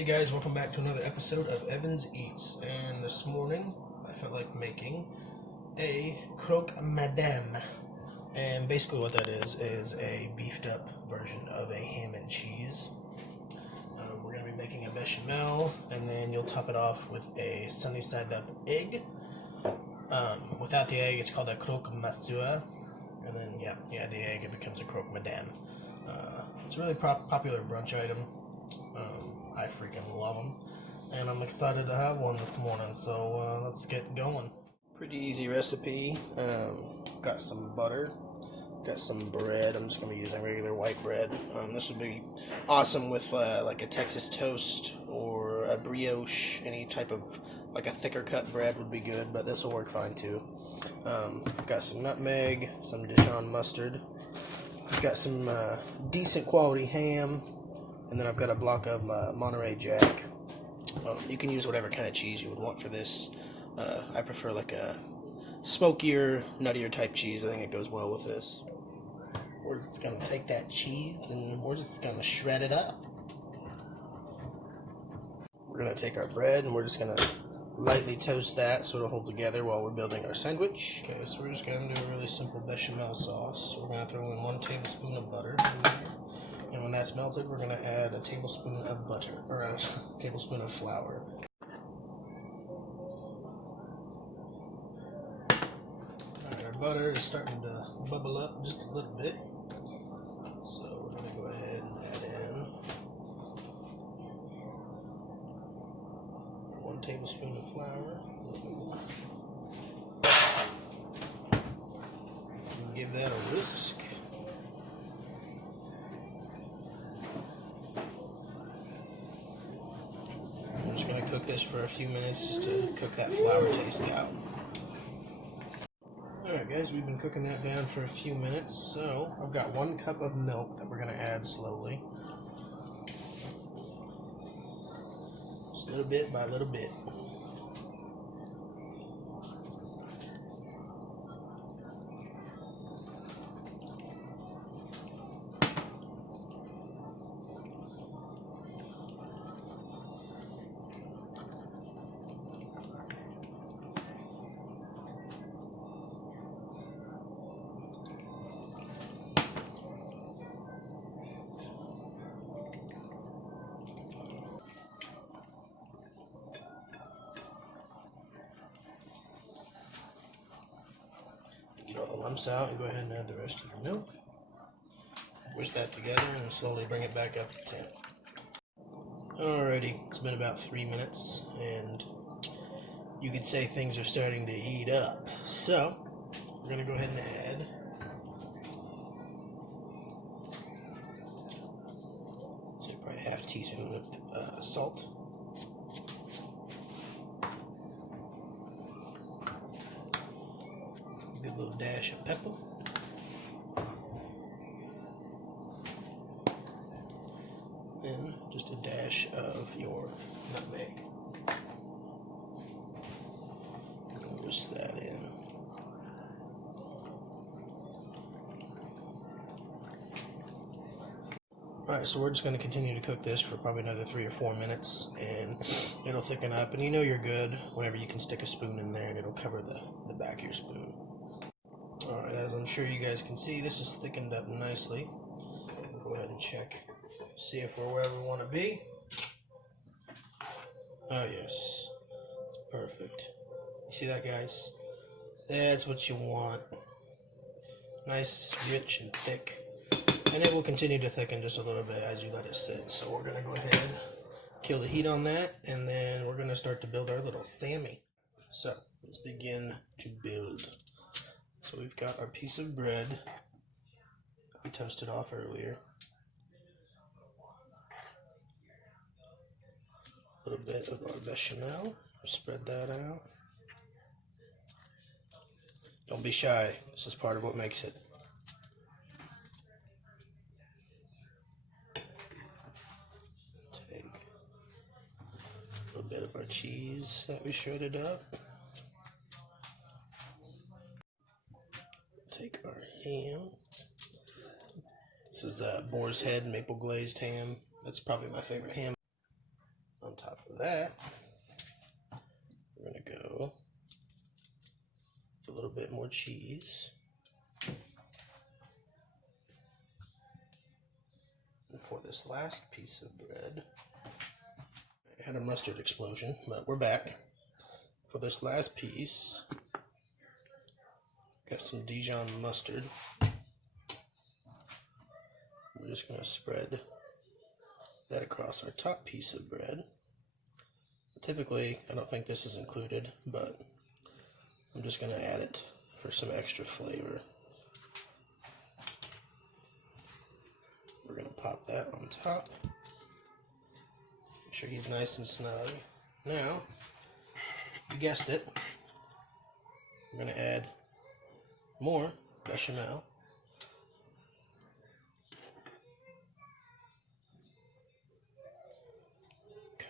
Hey guys, welcome back to another episode of Evans Eats, and this morning I felt like making a croque madame, and basically what that is a beefed up version of a ham and cheese. We're going to be making a bechamel, and then you'll top it off with a sunny side up egg. Without the egg it's called a croque monsieur, and then you add the egg, it becomes a croque madame. It's a really popular brunch item. I freaking love them, and I'm excited to have one this morning, so let's get going. Pretty easy recipe. Got some butter, got some bread. I'm just going to be using regular white bread. This would be awesome with like a Texas toast or a brioche. Any type of like a thicker cut bread would be good, but this will work fine too. I've got some nutmeg, some Dijon mustard. I've got some decent quality ham. And then I've got a block of Monterey Jack. You can use whatever kind of cheese you would want for this. I prefer like a smokier, nuttier type cheese. I think it goes well with this. We're just going to take that cheese and we're just going to shred it up. We're going to take our bread and we're just going to lightly toast that so it'll hold together while we're building our sandwich. Okay, so we're just going to do a really simple bechamel sauce. We're going to throw in 1 tablespoon of butter in there. And when that's melted, we're going to add a tablespoon of butter, or a tablespoon of flour. Alright, our butter is starting to bubble up just a little bit. So we're going to go ahead and add in 1 tablespoon of flour. And give that a whisk. I'm just going to cook this for a few minutes just to cook that flour taste out. Alright guys, we've been cooking that down for a few minutes, so I've got 1 cup of milk that we're going to add slowly. Just little bit by little bit. Get all the lumps out and go ahead and add the rest of your milk. Whisk that together and slowly bring it back up to 10. Alrighty, it's been about 3 minutes and you could say things are starting to heat up. So, we're going to go ahead and add probably 1/2 teaspoon of salt. A good little dash of pepper. Then just a dash of your nutmeg. And whisk that in. Alright, so we're just going to continue to cook this for probably another 3 or 4 minutes, and it'll thicken up, and you know you're good whenever you can stick a spoon in there and it'll cover the back of your spoon. Alright, as I'm sure you guys can see, this is thickened up nicely. We'll go ahead and check, see if we're where we want to be. Oh yes, it's perfect. You see that, guys? That's what you want. Nice, rich, and thick. And it will continue to thicken just a little bit as you let it sit. So we're going to go ahead, kill the heat on that, and then we're going to start to build our little Sammy. So let's begin to build. So we've got our piece of bread that we toasted off earlier. A little bit of our bechamel. Spread that out. Don't be shy. This is part of what makes it. Take a little bit of our cheese that we shredded up. Take our ham. This is boar's head maple glazed ham. That's probably my favorite ham. that, we're going to go with a little bit more cheese. And for this last piece of bread, I had a mustard explosion, but we're back. For this last piece, got some Dijon mustard. We're just going to spread that across our top piece of bread. Typically, I don't think this is included, but I'm just going to add it for some extra flavor. We're going to pop that on top. Make sure he's nice and snug. Now, you guessed it, we're going to add more bechamel.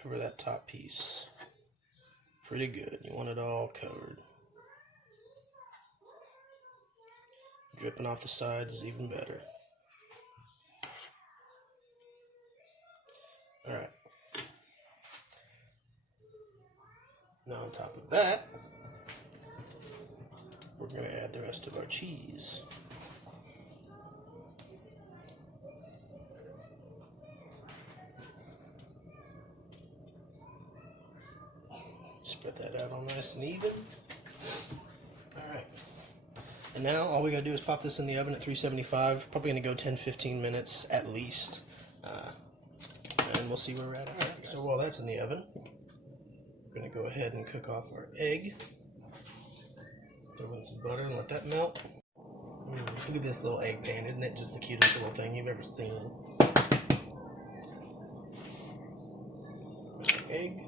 Cover that top piece pretty good. You want it all covered. Dripping off the sides is even better. Alright. Now on top of that, we're going to add the rest of our cheese. Spread that out all nice and even. Alright. And now all we gotta do is pop this in the oven at 375. Probably gonna go 10-15 minutes at least. And we'll see where we're at. Alright, so while that's in the oven, we're gonna go ahead and cook off our egg. Throw in some butter and let that melt. Look at this little egg pan. Isn't it just the cutest little thing you've ever seen? Egg.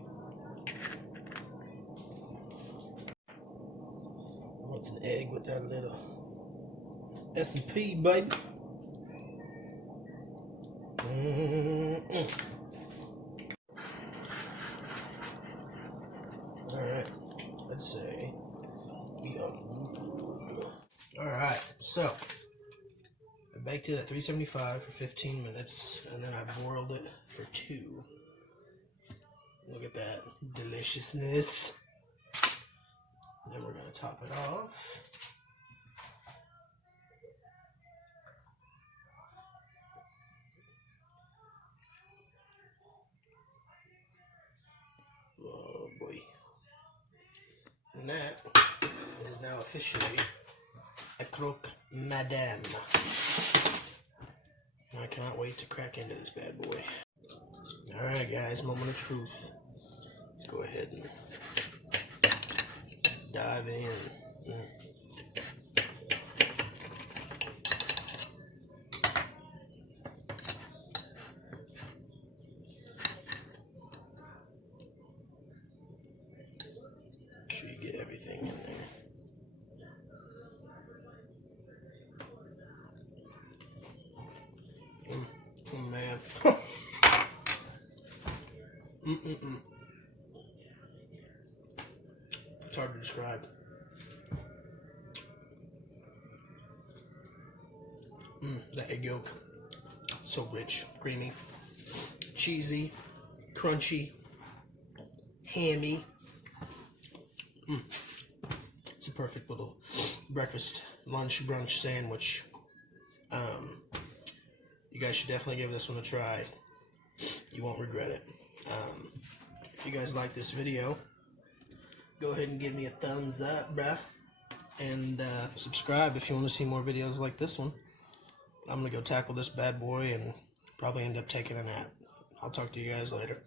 What's an egg with that little S&P, baby? Alright, let's say we are. Alright, so I baked it at 375 for 15 minutes, and then I boiled it for 2. Look at that deliciousness. Then we're going to top it off. Oh boy. And that is now officially a croque madame. I cannot wait to crack into this bad boy. Alright guys, moment of truth. Let's go ahead and dive in. Make sure you get everything in there. Oh man. It's hard to describe. The egg yolk, so rich, creamy, cheesy, crunchy, hammy. It's a perfect little breakfast, lunch, brunch sandwich. You guys should definitely give this one a try. You won't regret it. If you guys like this video, go ahead and give me a thumbs up, bruh. And subscribe if you want to see more videos like this one. I'm going to go tackle this bad boy and probably end up taking a nap. I'll talk to you guys later.